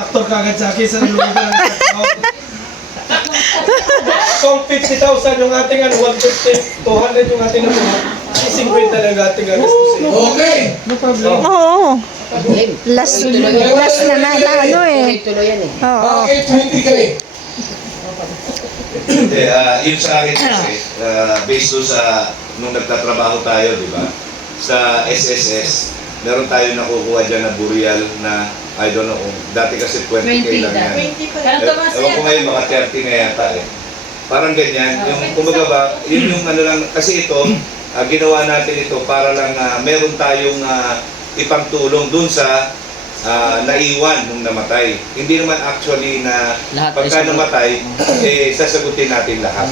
Aktor kagad sa akin sa lugar ng kung 50,000 yung ating 150, 200 yung ating nakuha, 50 lang ating gastusin. Okay. No problem. Oo. Last na ano eh. Tuloy yan eh. Oo. Bakit hindi kayo? Hindi, yun sa akin kasi, based doon sa nung nagtatrabaho tayo, di ba? Sa SSS, meron tayo nakukuha dyan na burial na, I don't know kung, dati kasi 20K lang yan. 20 pa rin. Ewan ko ngayon, mga 30 na yata eh. Parang ganyan, yung kumbaga ba, yun yung ano lang, kasi ito, ginawa natin ito para lang meron tayong ipangtulong dun sa naiwan nung namatay. Hindi naman actually na Lahat pagka ay namatay, sasagutin natin lahat.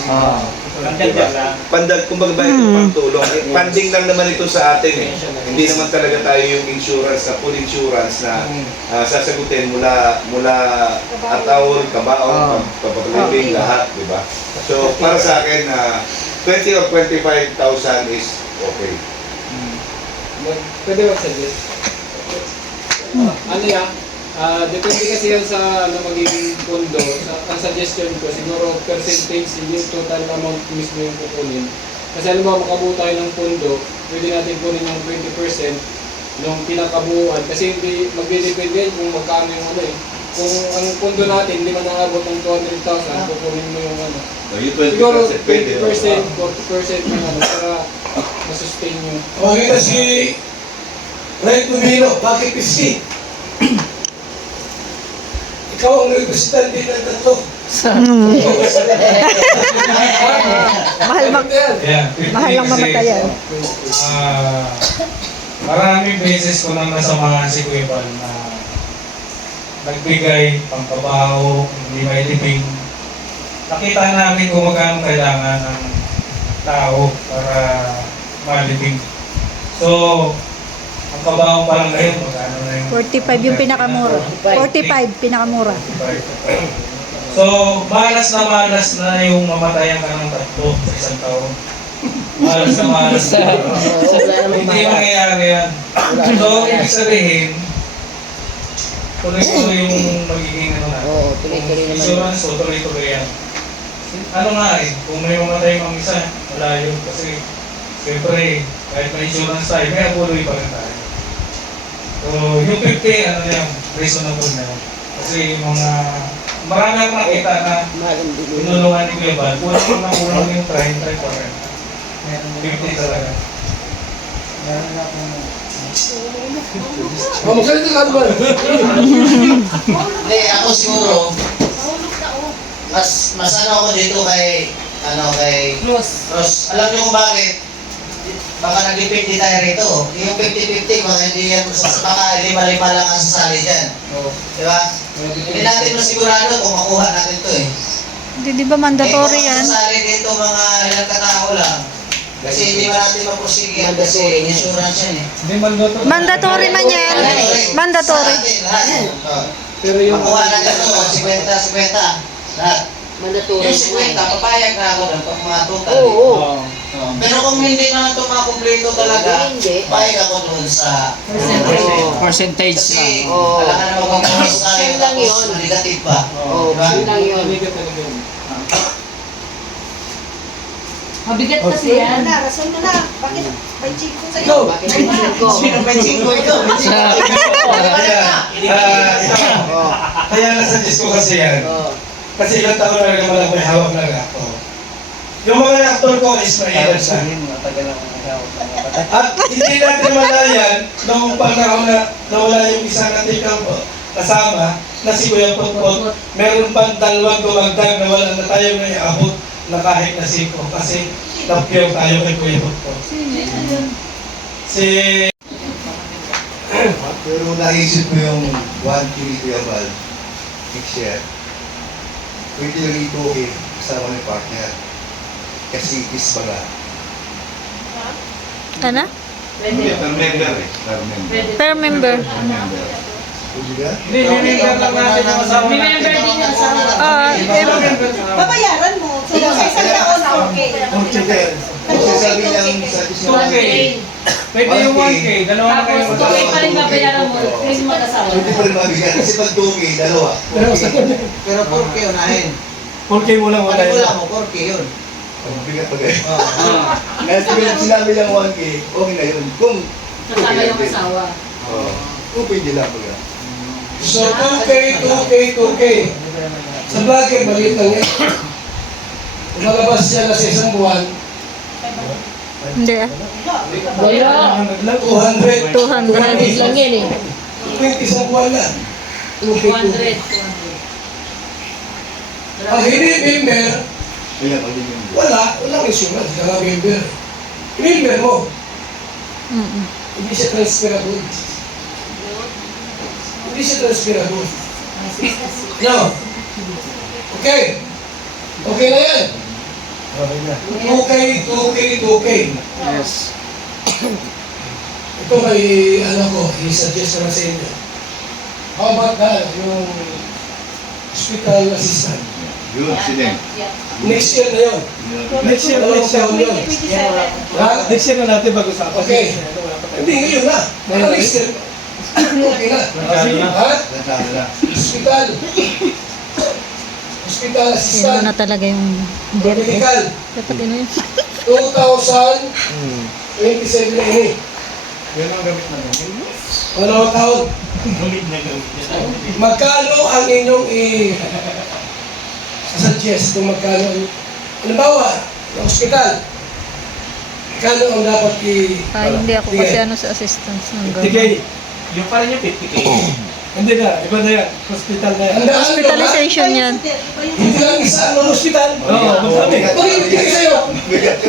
Diba? Pandag, kumbaga ba ito Mm. pangtulong? Funding lang naman ito sa atin eh. Hindi naman talaga tayo yung insurance, full insurance na sasagutin mula atawol, kabaong, papaglibing, lahat, di ba? So, para sa akin, 20 or 25,000 is okay. Pwede ba suggest? Ano yan? Depende kasi yan sa magiging pondo. Ang suggestion ko, siguro percentage yung total amount mismo yung kukunin. Kasi alam mo, makabuo tayo ng pondo, pwede natin kunin ng 20% nung pinakabuuan. Kasi hindi magdidepende yan kung magkano yung ano eh. Kung ang pondo natin hindi man naabot ng 200,000, kukunin mo yung ano. So, yung Siguro 20% 20%, 40% na ano, para masustain nyo. Okay na si Ray Tumino. Bakit si? Ikaw ang representant din ng tatlo. Mahal lang mamatayan. Maraming beses ko nang nasamahan si Kuya Bal na nagbigay pangkabaho, hindi may libing. Nakita namin kung magkano kailangan ng tao para malibing. So, ang kabaho pa lang ngayon, magkano na yung 45 yung pinakamura. 45 pinakamura. So, malas na yung mamatayan ka ng tatlo sa isang taon. Malas na. Hindi mangyayari yan. So, ibig sabihin, tuloy-tuloy yung magiging ano na. Oo, tuloy-tuloy naman. Insurance, so tuloy-tuloy yan. Ano nga eh, kung may mamatay mang isa, wala yun. Kasi, siyempre, kahit may insurance tayo, may abuloy pa rin tayo. So, yung 50, ano yan, reasonable na yun. Kasi yung mga, marami akong nakita na tinulungan ni Kuya Bal, kulang yung 30 pa rin. 50 talaga. Magsalita ka ba? Hindi, ako siguro, mas ano ako dito kay Ross. Alam niyo kung bakit? Baka nag-50 tayo rito. Yung 50-50, baka hindi yan, baka lima-lima lang ang sasali dyan. Di ba? Hindi natin masigurado kung makuha natin to eh. Di ba mandatory Kung yan? sasali dito mga ilang katao lang, kasi hindi ba natin maprosige yan kasi insurance yan eh. Hindi mandatory. Mandatory man yan. Mandatory. Sa atin, lahat. Pero yung Makuha natin to, 50-50. Lahat. Mandatory. Yung 50, papayag na ako doon pag mga total. Oo. Pero kung hindi naman ito makumpleto talaga, Hindi. payag ako doon sa Percentage kasi Oo. wala ka na magpapos tayo Same lang yun. tapos negative pa. Oo, Diba? yun lang yun. Hindi ka talaga yun. Mabigat kasi yan. Rason mo na. Bakit may chiko sa'yo? Go! Bakit ang ko? Sino ba yung chingko ito? Kaya nasa-suggest ko kasi yan. Kasi ilang taon na naman ako may hawak ng actor. Yung mga actor ko is mailan siya. At hindi natin malayan nung panahon na nawala yung isang ating kasama na si Kuya Putput, meron pang dalawang dumagdag na wala na tayo may abot na kahit na siko kasi napiyong tayo kay Kuya Putput. Si Pero naisip ko yung 1 kilo Kuya Bal, next year. Pwede lang ito okay, kasama ni partner. Kasi is baga. Ano? Hindi, per member eh. Per member. Per member. Per member. Pwede ka? hindi, remember lang natin yung asawa Remember din yung asawa. Ah, Babayaran mo. So, sa isang taon, okay. Consider. sabi niya ang satisfaction. 2K. Pwede yung 1K, dalawa na kayo. Tapos, tuloy pa rin babayaran mo. Kasi mag-asawa. Hindi pa rin mabigyan kasi pag 2K, dalawa. Pero 4K unahin. 4K mo lang wala Ano yun. wala mo, 4K yun. Ang bigat pa kayo. Kaya sinabi niyang 1K, okay na yun. Kung Kasama yung asawa. kung pwede lang pag So, 2K, 2K, 2K. Sa vlogger, maliit lang yan. Kung malabas siya na sa isang buwan, Hindi ah. Wala. 200. 200. Lang yan eh. 20 sa buwan na. 2K, 2K. 200. Pag hindi member, kaya pag yun. walang insurance. Kaya nga member. Member mo, Mm-mm. hindi siya transferable. Hindi siya transferable. No. Okay. Okay na yan. 2K, 2K, 2K. Yes. Ito may, i-suggest naman sa inyo. How about that, yung hospital assistant? Yun, sineng. Next year na yun. Next year, next year. Taon yun. 27. Ha? Next year na natin pag-usapan. Okay. Hindi, ngayon na. Baka next year. Okay na. Ha? Nasaan na. Hospital. Hospital Yun assistant. na talaga yung birthday. Medical. Dapat ano yun? 2027 na ini. Yun ang gamit namin. Dalawang taon. Magkano ang inyong suggest kung magkano ang halimbawa, ng hospital, magkano ang dapat Hindi ako kasi ano sa assistance ng 50K. government. Yung pa rin yung 50K. Hindi na, iba na yan. Hospital na yan. Handaan Hospitalization yan. Hindi lang isa ang hospital. Oo, magsabi. Bakit bigay sa'yo?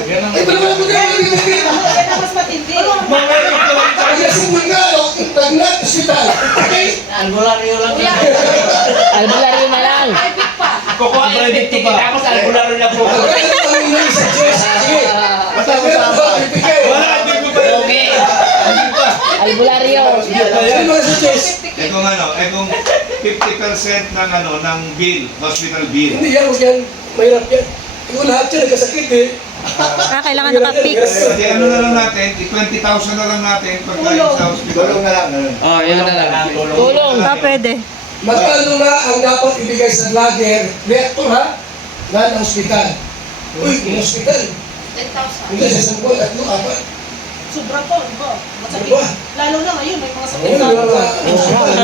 Yan ang Ay, wala mo bigay. Yan ang mas matindi. Ang lasing mo nga, tagnat hospital. Okay? Albularyo lang. Albularyo na lang. Kukuha yung 50K tapos albularyo na po. Magkano ang inyong suggest? Sige. Basta bigay. Wala, hindi ko pa. Okay. Albularyo. Sino ang suggest? Kung kung 50% ng ng bill, hospital bill. Hindi yan, huwag yan. Mahirap yan. Ikaw lahat yan, nagkasakit eh. Kailangan naka-fix. Kasi na lang natin, 20,000 na lang natin pagkain sa hospital. Tulong na lang. Oh, yun na lang. Tulong. Pwede. Magkano na ang dapat ibigay sa vlogger? Reactor ha? Non-hospital. Uy, in-hospital. 10,000. Hindi, sa isang buwan, 3, 4. Sobra po. Masakit. Diba? Lalo na ngayon, may mga sakit. Ayun,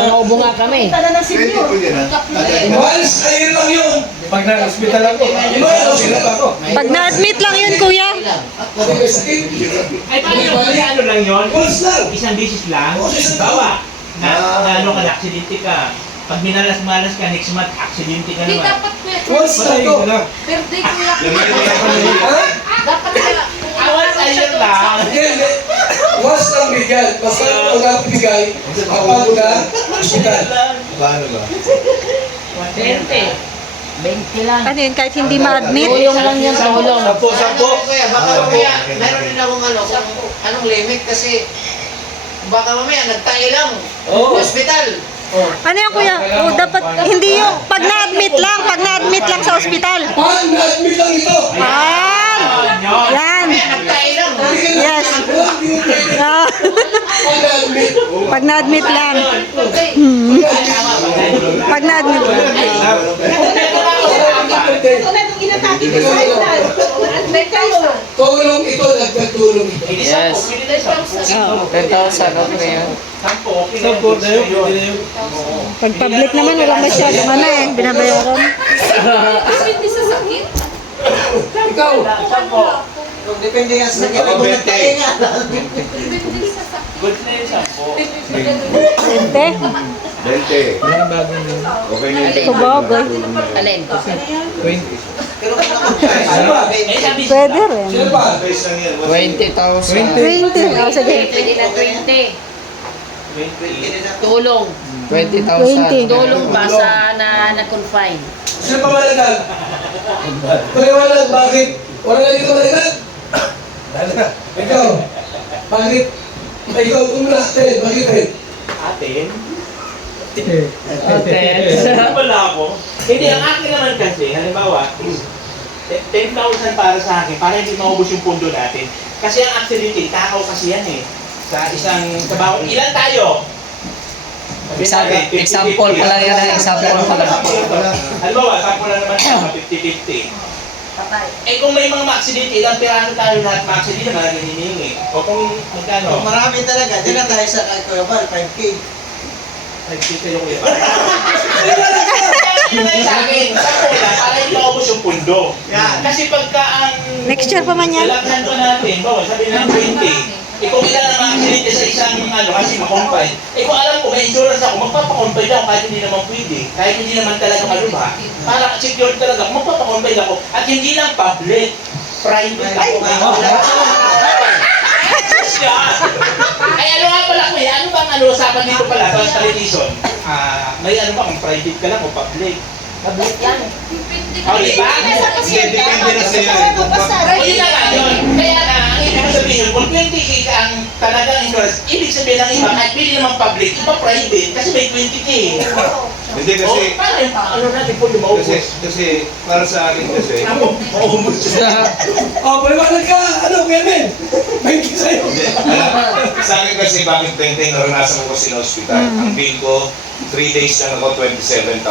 Naubo nga kami. Punta na ng senior. Pwede na. Kap na eh. once a year lang yun. Pag na-hospital ako. Diba, hospital ako. Pag na-admit lang yun, kuya. Kasi may sakit. Ay, paano yung ano lang yun? Once lang. Isang bisis lang? Oo, isang Bawa, na ano ka, aksidente ka. Pag minalas-malas ka, next month, aksidente ka Hindi naman. dapat Once lang to. per day kuya. Ha? Dapat kaya. Awas, ayun lang. Hindi, hindi. Once lang bigyan. Basta kung dapat bigay, kapag na, hospital. Paano ba? 20. 20 lang. Ano yun, kahit hindi ma-admit? Tulong lang yan, tulong. Kaya baka mamaya, meron din akong anong limit kasi baka mamaya nagtayo lang. Hospital. Ano yan, kuya? Dapat, hindi yung, pag na-admit lang sa ospital. Pag na-admit lang ito. Yan. Nagtayo lang. Yes. Wala, hindi mo pwede. Ah. Pag na-admit. Pag na-admit lang. Pag na-admit lang. Ito na itong inatake ko sa hospital. Admit kayo. Tulong ito, nagkatulong ito. Yes. 10,000, okay yun. Sampo, okay na Sampo na yun, yun. pwede na yun. Pag public naman, wala masyadong ano eh, binabayaran. Depende sa sakit. Ikaw, Sampo. Depende nga sa sakit. Kung nagtayo nga. Depende sa sakit. Good na yung sampo. Ente, 20. Okay na yun. sabagay. Alin? Pero kung nakapagtayo, Eh, sabi Pwede rin. sino pa? Base lang yan. 20,000. 20. Oh, sige. Pwede na 20. 20. Tulong. 20,000. Tulong ba sa na-confine? Sino pa malagal? Paliwanag, bakit? Wala na dito malagal? Ikaw, bakit? Ikaw, muna, Ted, bakit Ted? Atin? Atin? Wala ako. Hindi, ang akin naman kasi, halimbawa, 10,000 para sa akin, para hindi maubos yung pondo natin. Kasi ang accidente, takaw kasi yan eh. Sa bawat, ilan tayo? Example pa lang yan, example pa lang. Halimbawa, sample lang naman tayo, 50-50. Eh kung may mga ma-accidente, ilang piraso tayo lahat ma-accidente, maraming hinihingi. O kung magkano? Marami talaga. Diyan na tayo sa Kuya Bar, 5K. Nagkita yung kuya. Yun ay sa akin, sample lang, para hindi maubos yung pondo. Kasi pagka ang... Next year pa man yan. Lalakhan pa natin, bawa sabihin ng 20. Eh kung ilan ang ma-accidente sa isang kasi ma-confine, eh kung alam ko may insurance ako, magpapakonfine ako kahit hindi naman pwede. Kahit hindi naman talaga malubha. Para secure talaga ako, magpapakonfine ako. At hindi lang public, private ako. Ay ano nga pala kuya, ano bang usapan dito pala sa television? May ano ba kung private ka lang o public? Public yan. O diba? Depende na sa iyo. O yun na nga yun. Kaya na, ang ibig ko sabihin, kung 20K ka ang talagang insurance, ibig sabihin ng iba, kahit pili naman public, iba private, kasi may 20K. Hindi kasi, O, paano yung ano natin po yung maubos? kasi para sa akin kasi, Maubos siya. Oh, paliwanag ka. Ano, Kevin? May hindi sa'yo. sa akin kasi bakit 20 naranasan ko kasi na hospital. Ang bill ko, 3 days lang ako, 27,000.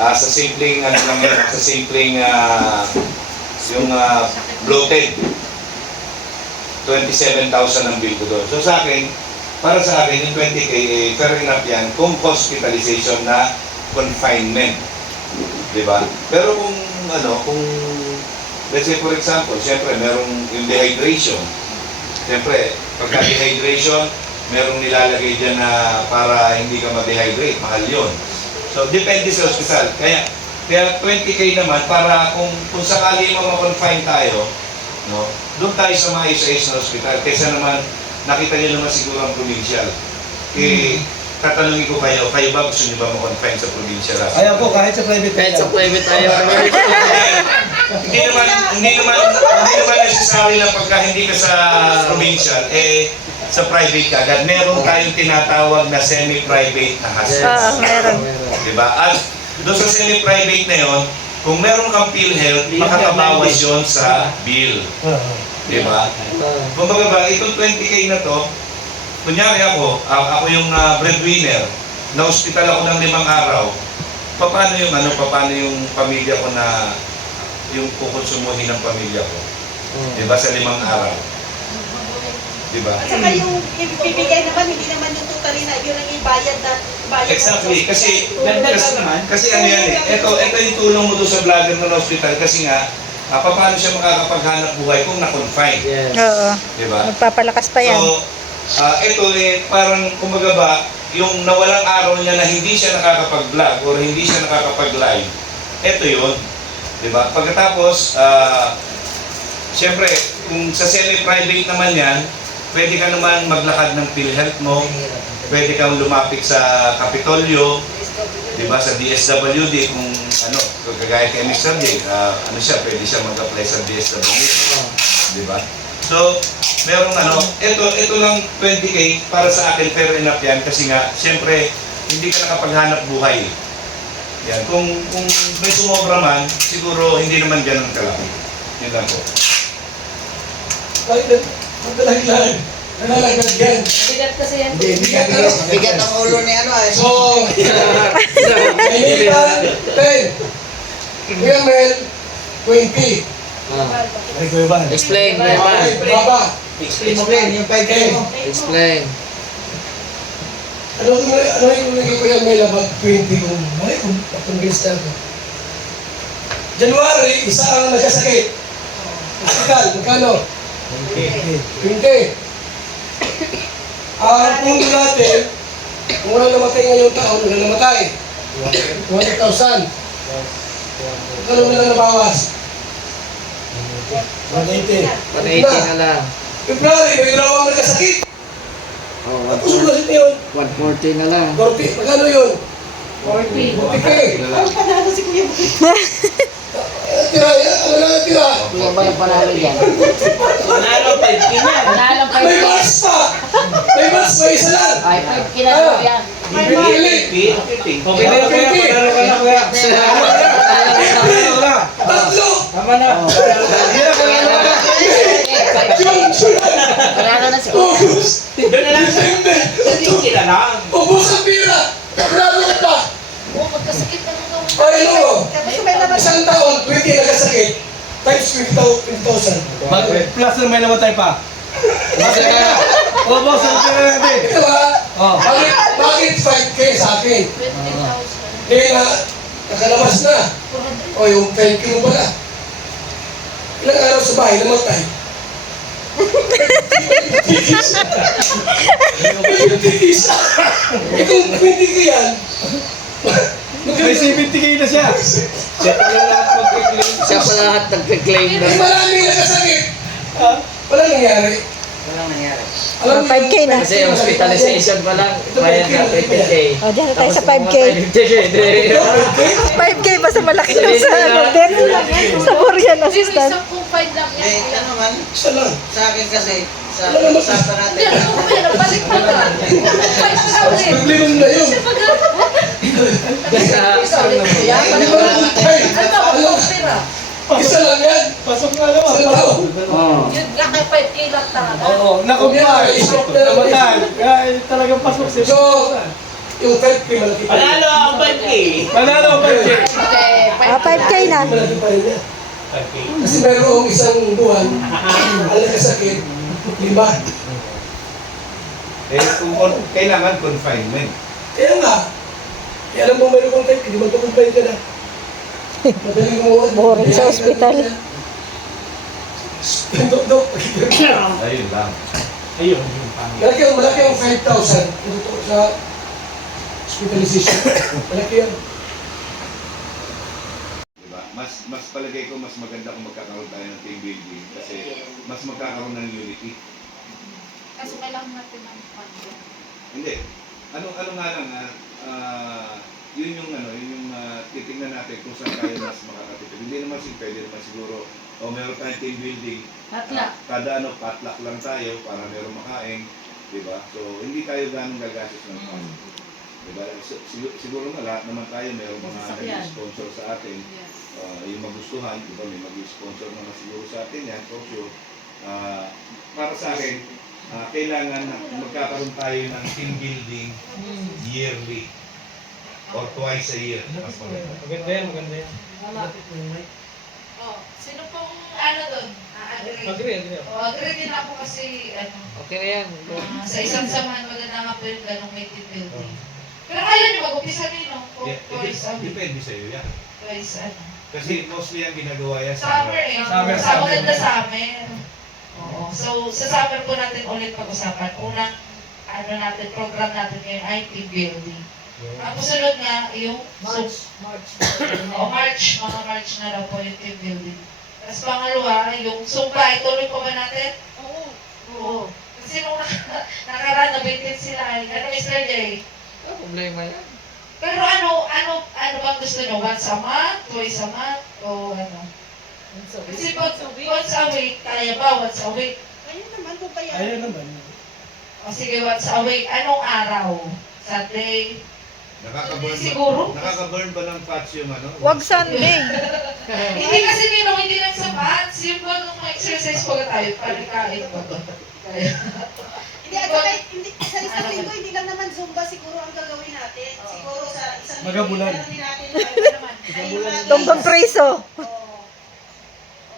Sa simpleng ano lang yan, sa simpleng yung bloated, 27,000 ang bill ko doon. So sa akin, para sa akin, yung 20K, fair enough yan kung hospitalization na confinement. Diba? Pero kung kung let's say for example, siyempre merong yung dehydration. Siyempre, pagka dehydration, merong nilalagay dyan na para hindi ka ma-dehydrate, mahal yun. So, depende sa hospital. Kaya 20K naman para kung sakali ma-confine tayo, no, doon tayo sa mga isa-is na hospital. Kaysa naman, nakita niyo naman siguro ang provincial. Tatanungin ko kayo ba gusto niyo ba ma-confine sa provincial? Ayaw po, kahit sa private. Kahit sa private tayo. Hindi naman necessary na pagka hindi ka sa provincial, sa private ka agad, meron tayong tinatawag na semi-private na hospital. Meron. Diba? At doon sa semi-private na yon, kung meron kang PhilHealth, makakabawas yon sa bill. Diba? Kumbaga ba, itong 20K na to, kunyari ako yung breadwinner, na-hospital ako ng 5 araw, paano yung pamilya ko na yung kukonsumuhin ng pamilya ko? Diba? Sa 5 araw. Diba? At saka yung ibibigay naman, hindi naman yung totally na yun ang ibayad na bayad. Exactly. Kasi naman. Kasi ano yan ito yung tulong mo doon sa vlogger ng hospital kasi nga, paano siya makakapaghanap buhay kung na-confine. Yes. Oo. Diba? Magpapalakas pa yan. So, ito parang kumbaga ba, yung nawalang araw niya na hindi siya nakakapag-vlog or hindi siya nakakapag-live, ito yun. Diba? Pagkatapos, siyempre, kung sa semi-private naman yan, pwede ka naman maglakad ng PhilHealth mo, pwede kang lumapit sa Kapitolyo, diba, sa DSWD, kung kagaya kay Mr. J, pwede siya mag-apply sa DSWD, diba? So, merong ito lang 20K, para sa akin fair enough yan, kasi nga, siyempre, hindi ka nakapaghanap buhay. Yan, kung may sumobra man, siguro hindi naman ganun kalaki. Yun lang po. Magdalaglag. Nalalaglag yan. Bigat kasi yan. Bigat ang ulo ni So, Maynila, 10. Kuya Mel, 20. Ay, Kuya Van. Explain, Kuya Van. Baba. Explain, yung 5K mo. Explain. Ano yung naging Kuya Mel about 20 kung convinced na ako. January, isa ang nagkasakit. Hospital, magkano? 20. Ang pundo natin, kung walang namatay ngayong taon, walang namatay. 200,000. Magkano na lang nabawas? 180. 180 na lang. February, may dalawang nagkasakit. Oh, Tapos ulit na yun. 140 na lang. 40. Magkano yun? 40. 40K. Ang panalo si Kuya Tira, ano na tira? Kuya ba yung panalo dyan? Panalo, 5K na. Panalo pa May yun. mas pa! May mas pa isa lang! Ay, 5 kinalo yan. Bibili! Okay. Okay na kuya, panalo ka na kuya. Tatlo! Tama na. Panalo na si August, Doon na lang sa December, tingin na lang. ubos ang pira. Panalo ka pa. Oo, magkasakit ka nung Ay, ano? Tapos may naman Isang taon, 20 nagkasakit. Times 20,000. Plus na may namatay pa. Ubos ang pera natin. Ito ha? Oh. Bakit 5K sa akin? 20,000. Eh na, nakalabas na. O yung 5K mo pala. Ilang araw sa bahay, namatay. Isa. Itong 20K yan. May 70K na siya. Siya pala lahat mag-claim. Siya pala lahat nagpe-claim na. Eh, maraming nakasakit. Wala nangyari. Walang nangyari. Alam mo 5K na. Kasi hospitalization pa lang, bayad na 20K. O, diyan na tayo sa 5K. 5K basta malaki yung sa ano, death sa Korean assistant. Isang kung 5 lang yan. Eh, ano man, Isa lang. sa akin kasi, sa Wala naman. usapan natin. Yan, kung pwede, balik mo na. 5,000. Naglimon na yun. Yan, Ano ba ang time? ano ba ang pera? Isa lang yan. Pasok nga naman. Isang taon. Yun lang kay 5K lang talaga. Oo, nakumpay. Namatay. Kaya talagang pasok siya. So, yung 5K malaki pa rin. Panalo ang 5K. Panalo ang budget. Ah, 5K na. Malaki pa rin yan. 5K. Kasi mayroong isang buwan, ang nagkasakit, 5. Eh, kung kailangan confinement. Kaya nga, kaya alam mo mayroon kang 5K, di magpakumpain ka na. Madaling mo. Boring sa ospital. Dok. Ayun lang. Ayun, yung pang. Malaki ang 5,000 dito sa hospitalization. Malaki yan. Diba? Mas palagay ko mas maganda kung magkakaroon tayo ng team building kasi mas magkakaroon ng unity. Kasi kailangan natin ng fund. Hindi. Ano nga lang yun yung titingnan natin kung saan tayo mas makakatipid. Hindi naman pwede naman siguro meron tayong team building. Hatla. Kada potluck lang tayo para meron makain, di ba? So hindi tayo ganong gagastos ng fund. Di ba? Siguro nga lahat naman tayo meron mga Sasakyan. nag-sponsor sa atin. Yung magustuhan, di ba? May mag-sponsor naman siguro sa atin yan. So, para sa akin, kailangan na magkakaroon tayo ng team building yearly or twice a year. Mas maganda. Maganda yan, maganda yan. Oh, sino pong ano doon? Agree. Agree din ako kasi Okay na yan. sa isang samahan maganda nga po yung ganong may team building. Pero kaya nyo mag-upisa rin, no? Depende sa iyo yan. Twice, Kasi mostly ang ginagawa yan Summer eh. Summer. Maganda summer. Oo. So, sa summer po natin ulit pag-usapan. Unang, natin, program natin ngayon ay team building. Ang sunod nga, yung March. Mga March na daw po yung team building. Tapos pangalawa, yung Zumba, ituloy pa ba natin? Oo. Kasi nung nakaraan, nabitin sila. Mr. J? Problema yan. Pero ano bang gusto nyo? Once a month? Twice a month? O ano? Kasi pag once a week, kaya ba? Once a week? Ayun naman, kung kaya. Ayun naman. O sige, once a week. Anong araw? Sunday? Siguro? Nakaka-burn ba ng fats yung Wag Sunday. Hindi kasi hindi lang sa fats. Yung bagong exercise pa tayo, palikain pa ba? Hindi, at saka, sa isang linggo, hindi lang naman Zumba siguro ang gagawin natin. Siguro sa isang linggo, Magabulan. gagawin natin, ano naman. Tumbang preso.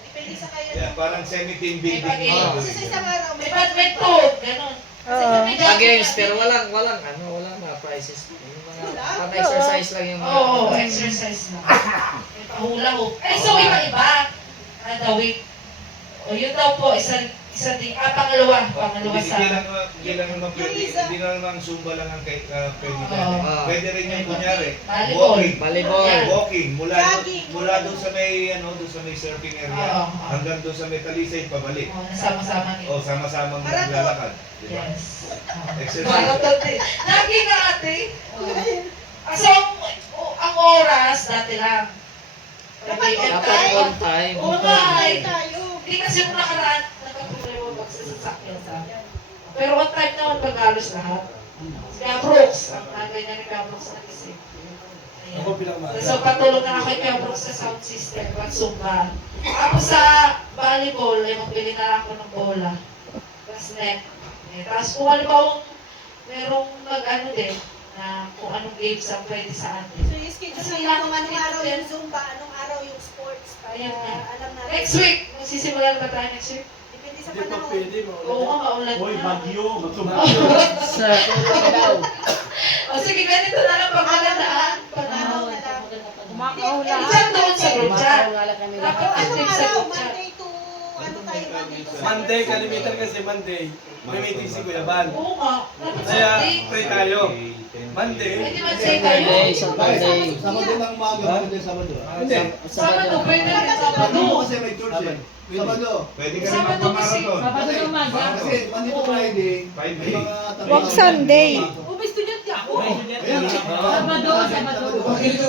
Depende sa kayo. Yeah, parang semi-team building. May pag- Kasi sa isang araw, May badminton, gano'n. Pag-games, pero walang mga prizes. Yung mga pang-exercise lang yung mga. Oo, exercise lang. May pahula hoop. Ay, so iba-iba. Kada week. O yun daw po, pangalawa sa... Hindi lang naman Zumba lang ang pwede natin. Oo. Pwede rin yung kunyari, Volleyball. Volleyball. walking mula Jogging. doon sa may surfing area Oo. hanggang doon sa may Talisay pabalik. O, nasama-sama nito. O sama-samang Marathon. naglalakad, di ba? Yes. Exercise. Marathon din. Lagi nga ate. So, ang oras, dati lang. Dapat Dapat on time. Oo nga eh. tayo. Hindi kasi nung nakaraan, nagka-problema pag sasakyan sa akin. Pero one time naman pag halos lahat. Si Brooks, ang nanay niya ni Brooks na isip. Ako pinakamaga. So, patulong na ako kay Kuya Brooks sa sound system, pag Zumba. Ako sa volleyball, ay magbili na lang ako ng bola. Tapos net. Tapos kung halimbawa merong mag-ano din, na kung anong games ang pwede sa atin. So yung schedule na kung anong araw yung Zumba, anong araw yung sports, para Ayan nga. alam natin. Next week, magsisimulan ba tayo next week? Depende sa Hindi pa panahon. pwede mo. Oo nga, maulan Hoy, na. bagyo. Sa daw. O sige, ganito na lang pagkalandaan. Araw na lang. I-chat doon sa group chat. Dapat Anong active sa araw? group chat. Monday to, ano tayo, Monday to Monday, kalimitan kasi Monday. May meeting si Kuya Ban. Oo nga. Dapat Kaya Sunday. pray tayo. Monday. Pwede man say tayo. Monday, sa Monday. Sabado lang umaga, Monday, Sabado. Hindi. Sabado, pwede rin Sabado. Kasi may church eh. Sabado. Pwede ka rin Sabado kasi. magpamarathon. Kasi Monday to Friday, 5 may days. mga Wag Sunday. Ayan. Sabado. Makinig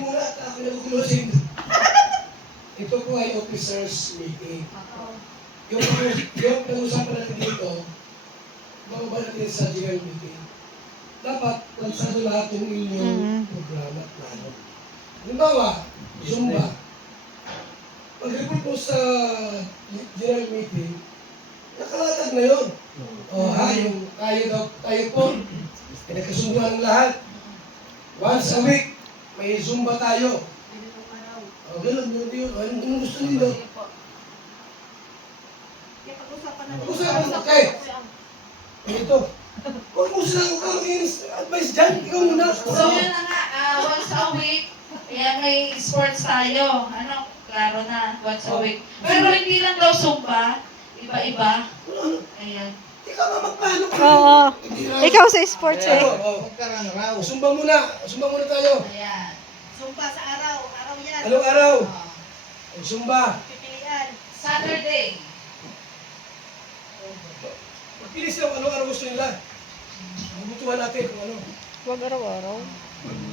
muna at ako nag-closing. Ito po ay officers meeting. Yung pag-usapan natin dito, bababa natin sa general meeting. Dapat lansado lahat yung inyong programa at plano. Halimbawa, Zumba. Pag-report mo sa general meeting, nakalatag na yun. Yung tayo po, pinagkasunduan ng lahat. Once a week, may Zumba tayo. Ganun yun. Anong gusto nila? Kaya pag-usapan natin. Pag-usapan natin, okay. Ito. Huwag mo silang advice dyan. Ikaw muna. So yun na nga, once a week, ayan, may sports tayo. Ano, klaro na, once a week. Pero hindi lang daw Zumba, iba-iba. Ayan. Ikaw nga magplano. Oo. Ikaw sa sports eh. Zumba muna. Zumba muna tayo. Ayan. Zumba sa araw. Araw yan. Anong araw? Zumba. Pipilian. Saturday. Pagpili sila kung anong araw gusto nila. Mabutuhan natin kung ano. Wag araw-araw.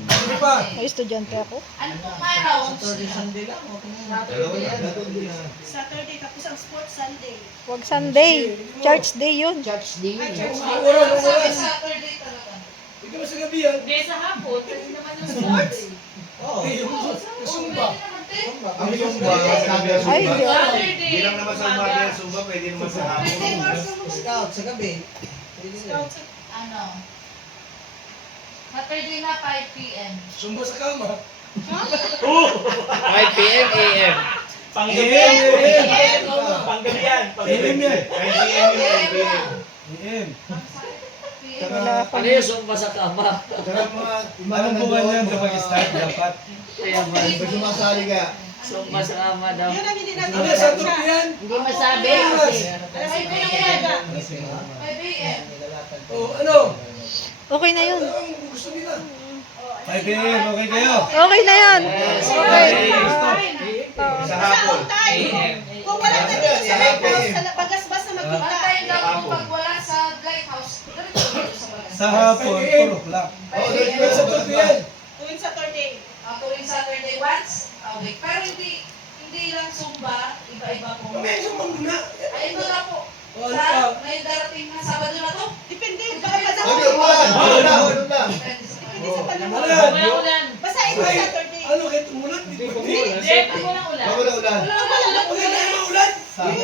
Ano pa? May estudyante ako. Ano pong araw? Sunday lang. Saturday, tapos ang sports Sunday. Wag Sunday. Church day yun. Church day Ay, yun. church Ang day. oras, ang Sabi oras. Saturday talaga. Hindi ka sa gabi yan. Hindi sa hapon, pwede naman yung sports. Yung Zumba. Ang Zumba, sabi ang Ay, Zumba. di ako. Hindi lang naman sa umaga yung Zumba, pwede naman sa hapon. Scout sa gabi. Ano? Saturday na 5 p.m. Zumba sa kama. 5 p.m. a.m. Panggabi Panggabi yan. AM yan. 5 p.m. yung 5 p.m. AM. Wala pa. Ano yung Zumba sa kama? Saka mga Anong buwan yan na mag-start dapat? Kaya ba? Pag sumasali ka, Zumba sa kama daw. Yun ang hindi natin Ano sa turkey yan? Hindi masabi kasi. Alas 5 ng umaga. 5 p.m. O ano? Okay na yun. Ano ang gusto nila? 5 AM, okay kayo? Okay na yun. Okay. Sa hapon. Kung walang nandito sa lighthouse, bagas-bas na magkita. Antayin lang kung pag wala sa lighthouse, diretso dito sa bagas. Sa hapon, 4 o'clock. Oo, sa turkey yan. Tuwing Saturday. Tuwing Saturday once a week. Pero hindi lang Zumba, iba-iba po. May Zumba muna. Ay, ito na po. O, ano Sa, pa? may darating na Sabado na to. Depende. Baka basta Sabi ang ulan. Ulan lang. Depende sa Depende kanila. sa panahon. Ulan. Basta ito Ay, Saturday. ano kahit umulan? Hindi ko Hindi. Baka wala ulan. Huwag na yung maulan. Ano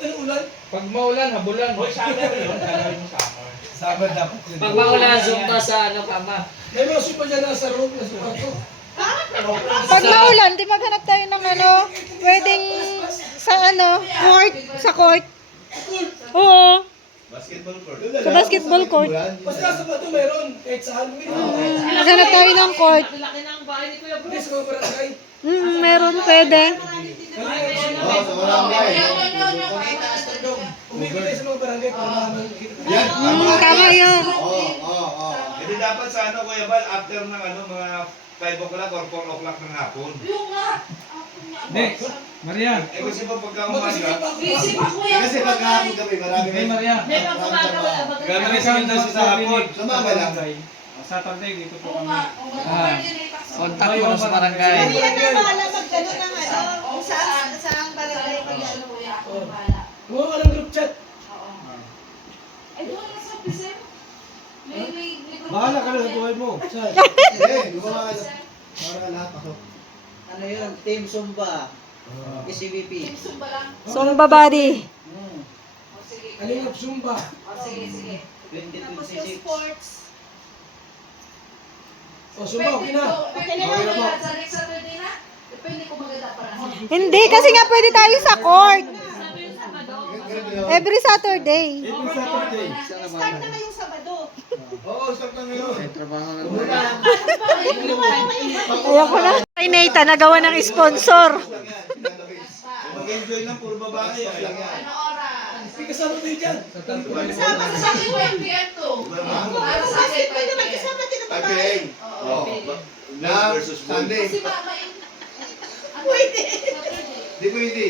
yung ulan? Pag maulan, habulan. Hoy, summer yun. Talawin mo summer. Sabar dapat yun. Pag maulan, Zumba sa ano kama. May mga supa dyan nasa room, nasa kwarto. Pag maulan, di maghanap tayo ng ano, pwedeng sa ano, court, sa court. Oo, Basketball court. sa basketball court. Basta sa bato meron, kahit saan. Maghanap tayo ng court. Hindi sa mga barangay. Meron, pwede. Oo, sa barangay. Umibigay sa mga barangay para makikita. Yan. Tama yun. Oo. Hindi dapat sa ano, Kuya Bal, after ng ano, mga 5 o'clock or 4 o'clock ng hapon. Yung nga. Hindi, Maria. Eh kasi po pagka umaga, Busy pa kuya. Kasi pag hapon kami, marami Hey, Maria. Gagawin kami daw sa hapon. Sumama lang. Saturday, dito po Oo kami. nga. Oo nga. Coordinate ako. Contact mo na sa barangay. Hindi yan na bahala magkano ng ano, kung saan barangay Sa mag-ano. kuya ako bahala. Gumawa ka ng group chat. Oo. Ay, doon na sa officer. May group Bahala ka na sa buhay mo. Eh, gumawa ka. Para lahat pasok. Ano yun? Team Zumba. Team SCVP. Zumba lang. Zumba body. O sige. Ano yung Zumba? O sige, sige. Tapos yung 2026. sports. O, Zumba, okay na. Pwede na Okay na po. ba sa next Saturday na? Depende kung maganda para sa Hindi, kasi nga pwede tayo sa court. Sabi yung Sabado. Every Saturday. Every Saturday. Start na ngayong Sabado. Oo, start na ngayon. Ayoko na. Kay Nathan, nagawa ng sponsor. Mag-enjoy lang, puro babae. Ano oras? Hindi kasama tayo dyan. Kasama sa akin 5 p.m. to. Para sa akin 5 p.m. Kasama din ang Okay. babae. Oo. Na Sunday. Kasi mama pwede. Di pwede.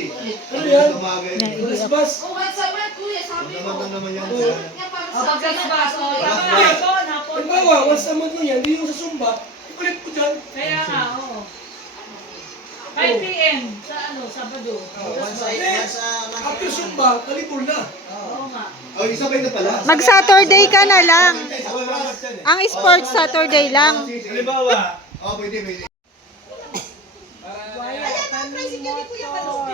Ano yan? Umaga yun. Balas-bas. Kung once a month, kuya, sabi Naman mo. na naman yan. Sabi niya para sa akin. Halimbawa, once a month lang yan, hindi yung sa Zumba. Ikulit ko dyan. Kaya nga, oo. 5 p.m. sa Sabado. After Zumba, kalipol na. Oo nga. Oh, isabay na pala. Mag-Saturday ka na lang. Ang sports Saturday lang. Halimbawa. Oh, pwede, pwede. Ayan ang tricycle ni Kuya Balong.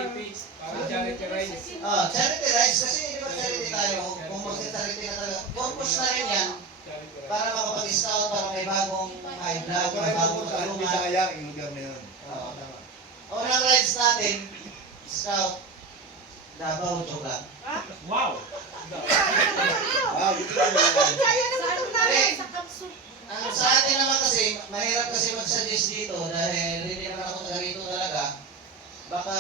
Charity rides. Charity rides kasi di ba charity tayo? Kung mag-charity na talaga. Purpose na rin yan. Para makapag-scout, para may bagong high blood, may bagong tulungan. Bisaya, yung lugar na yun. Unang rides natin, scout, Davao, Joga. Wow! Ah, Kaya na motor namin sa kapsul. Ang sa atin naman kasi, mahirap kasi mag-suggest dito dahil hindi naman ako taga rito talaga. Baka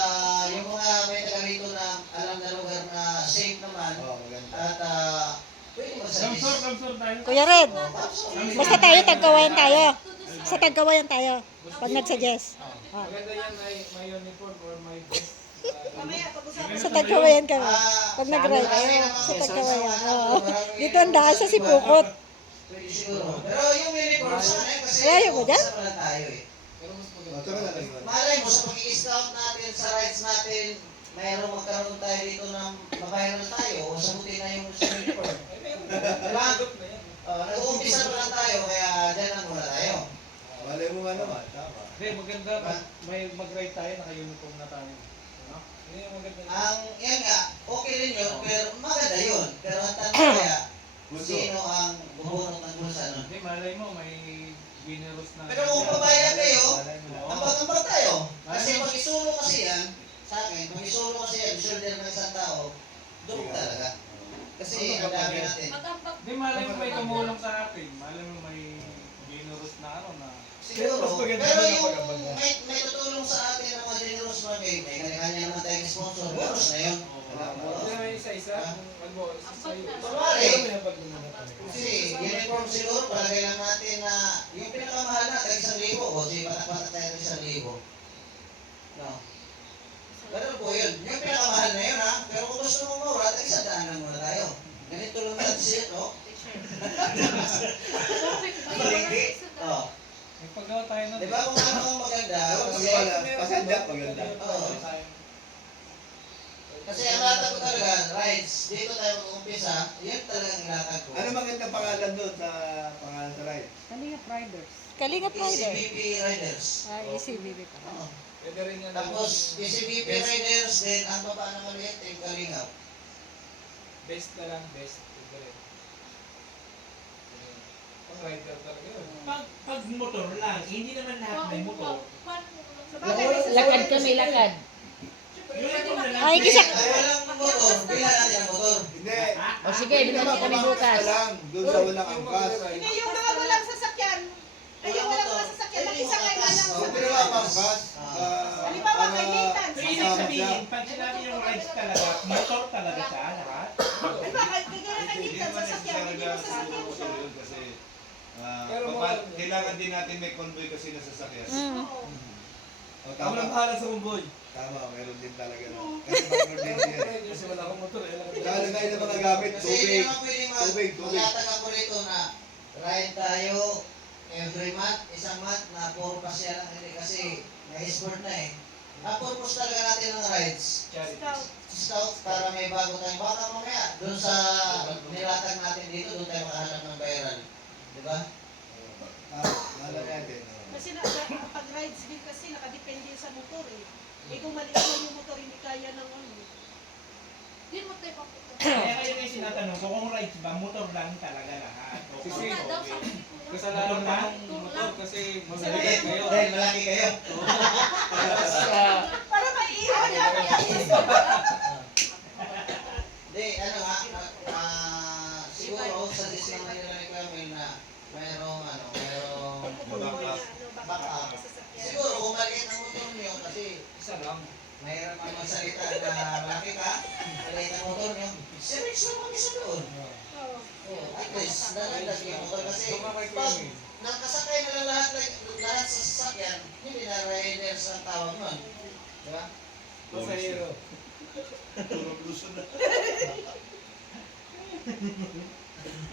yung mga may taga rito na alam na lugar na safe naman Oh, maganda. at pwede mag-suggest. Kuya Red, basta tayo, tagkawayan tayo. Sa tagkawayan tayo. Pag nag-suggest. Maganda yan may uniform or may vest. Mamaya, pag-usapan. Sa tagkawayan kami. Pag nag-ride. Sa tagkawayan. Oo. Dito ang daan sa Sipukot. Pwede siguro. Pero yung uniform sa akin kasi Ayaw mo dyan? kasama lang tayo eh. Oh, tsaka na lang yun. Malay mo sa pag-i-scout natin, sa rides natin, mayroong magkaroon tayo dito ng mabayaran tayo o sagutin na yung sa uniform. Diba? Nag-uumpisa pa lang tayo, kaya dyan lang muna tayo. Malay mo nga naman. Tama. Hindi, maganda. May mag-ride tayo, naka-uniform na tayo. Ano? Yun yung maganda. Yan nga, okay rin yun, pero maganda yun. Pero ang tanong kaya, sino ang bubunot ng bulsa nun? Hindi, malay mo, may generous na... Pero kung pabayag kayo, Malay mo. ambag-ambag tayo. Kasi pag isulo kasi yan, sa akin, pag isulo kasi yan, shoulder ng isang tao, durog talaga. Kasi ang dami natin. Hindi, malay mo may tumulong sa atin. Malay mo may generous na ano na... Siguro, pero yung may tutulong sa atin ng mga generous mga kayo, may kanya naman tayong sponsor, bonus na yun. Hindi naman isa-isa. Kung ano, isa-isa. Kunwari, kasi uniform siguro, palagay lang natin na yung pinakamahal na, tag 1,000 o si patak-patak tayo ng 1,000. No. Ganun po yun. Yung pinakamahal na yun ha, pero kung gusto mong mura, tag 100 lang muna tayo. Ganito lang natin siya, no? Malingki. Oh. May paggawa tayo na... Di ba kung ano ang maganda? Pasadya, maganda. Oo. Kasi ang latag ko talaga, rides, dito tayo mag-umpisa, yun talagang latag ko. Ano magandang pangalan doon sa pangalan sa ride? Kalingap Riders. Kalingap Riders. ECBP Riders. ECBB pa. Oo. Pwede rin yan. Tapos, ECBP Riders, then ang baba na maliit, yung Kalingap. Best na lang, best. Pwede rin. Pang rider talaga yun. Pag motor lang, hindi naman lahat may motor. Lakad kami, lakad. Ay, kisa... Walang motor, bila natin ang motor. Hindi. O sige, bigyan kami bukas. Lang, doon sa walang angkas. Hindi, yung mga walang sasakyan. Ay, yung walang mga sasakyan, makisakay na lang. Hindi na lang angkas. Halimbawa, kay Nathan. So, ibig sabihin, pag sinabi yung rides talaga, motor talaga siya, lahat. Ay, bakit? Kaya kay Nathan sasakyan, hindi mo sasakyan siya. Kasi Pero kailangan din natin may convoy kasi nasasakyan. O, Ako lang bahala sa kumboy. Tama, meron din talaga. No? Kasi mag-emergency yan. Kasi wala akong motor eh. Lalagay ng mga gamit, Kasi hindi tubig. naman pwede Tubig, tubig. maglatag ako rito na ride tayo every month, isang month na puro pasya lang hindi kasi na-sport na eh. Ang purpose talaga natin ng rides, scout para may bago tayong baka mamaya doon sa nilatag natin dito, doon tayo makahanap ng bayaran. Di ba? Lalagay natin. Kasi pag rides din kasi nakadepende sa motor eh. Eh kung maliit lang yung motor, hindi kaya ng ano. Hindi mo tayo paputo. Kaya kayo yung sinatanong ko kung rides ba, motor lang talaga lahat. Kasi daw sabi ko. kasalanan pa ng motor kasi Dahil malaki kayo. dahil malaki kayo. Para maiiwan niya ako yan. Hindi, ano siguro sa dislang na nila ni Camille na mayroong backup. Siguro kung maliit ang motor niyo kasi Isa lang. mayroon mga magsalita na malaki ka, maliit ang motor niyo, sirix lang mag-isa doon. At least, nalalag yung motor kasi pag nakasakay na lang lahat sa sasakyan, hindi na riders ang tawag nun. Diba? Pasahero. Puro bluso na.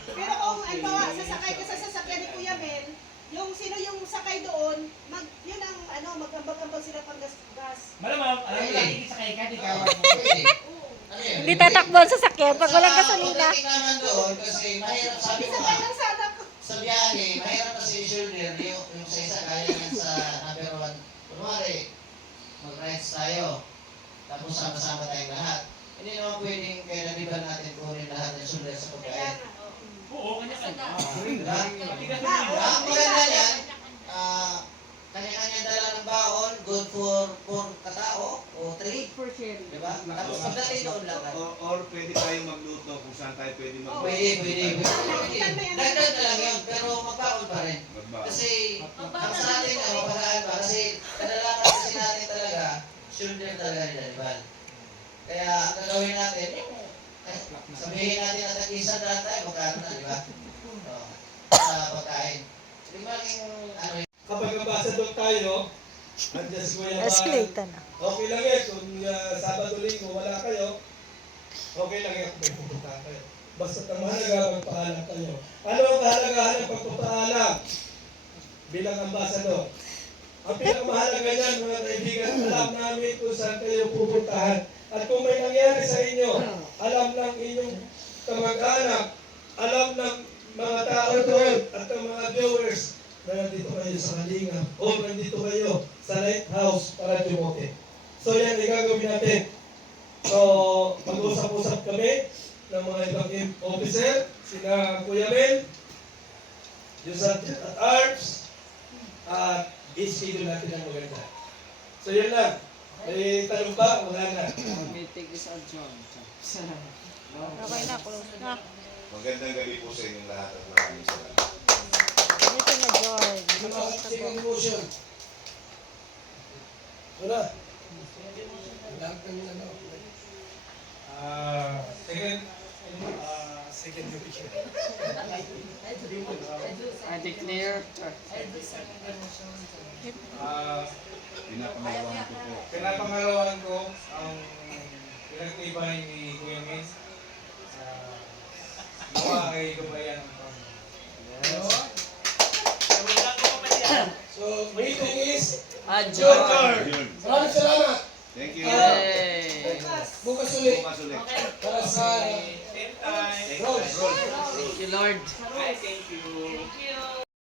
Pero kung ay bawa, sasakay ka sa sasakyan ni Kuya Mel, yung sino yung sakay doon, yun ang mag-ambag-ambag sila pang gas-gas. Malamang, alam mo lang, sakay ka, di ka. Ano yun? Hindi tatakbo ang sasakyan pag walang gasolina. Pagdating naman doon, kasi mahirap sabi ko Sakay lang sana ko. sa biyahe, mahirap kasi shoulder yung sa isa kaya yan sa number 1. Kunwari, mag-rides tayo, tapos sama-sama tayong lahat. Hindi naman pwedeng kaya naliban natin kunin lahat ng shoulder sa pagkain. Oo, kanya-kanya. Diba? Matigas Ang na nila. maganda yan, kanya-kanya dala ng baon, good for katao, o 3. For sharing. Diba? Tapos pagdating doon lang. Or pwede tayong magluto kung saan tayo pwede magluto. Pwede. Dagdag na lang yun, pero magbaon pa rin. Magbaon. Kasi, ang sa atin nga, mapagaan pa. Kasi, kadalasan kasi natin talaga, shoulder talaga nila, diba? Kaya, ang gagawin natin, sabihin natin na tag-isa na tayo, magkano na, di ba? Sa pagkain. Hindi malaking, ano yun. Kapag ambassador tayo, andyan si Kuya Bar. Escalator na. Okay lang yan. Kung Sabado Linggo wala kayo, okay lang yan kung may pupunta kayo. Basta ang mahalaga, magpaalam kayo. Ano ang kahalagahan ng pagpapaalam bilang ambassador? Ang pinakamahalaga niyan, mga kaibigan, alam namin kung saan kayo pupuntahan. At kung may nangyari sa inyo, alam ng inyong kamag-anak, alam ng mga tao doon at ng mga viewers na nandito kayo sa Kalinga o nandito kayo sa Lighthouse para Dumote. So yan, igagawin natin. So, mag-usap-usap kami ng mga ibang officer, sina Kuya Mel, yung Sergeant at Arms, at i-schedule natin ang maganda. So yun lang. May tanong ba? Wala na. Meeting is adjourned. Okay na, close na. Magandang gabi po sa inyong lahat at maraming salamat. Dito na, George. Second motion. Wala. Lahat ng ano. Second motion. I declare Pinapangalawan ko po. Pinapangalawan ko ang pinagtibay ni Kuya Min sa gawa kay Gabayan ng Panginoon. So, meeting is adjourned. Yun. maraming salamat. Thank you. Yay! Bukas ulit. Bukas ulit. Para sa Same time. Rose. Thank you, Lord. Thank you.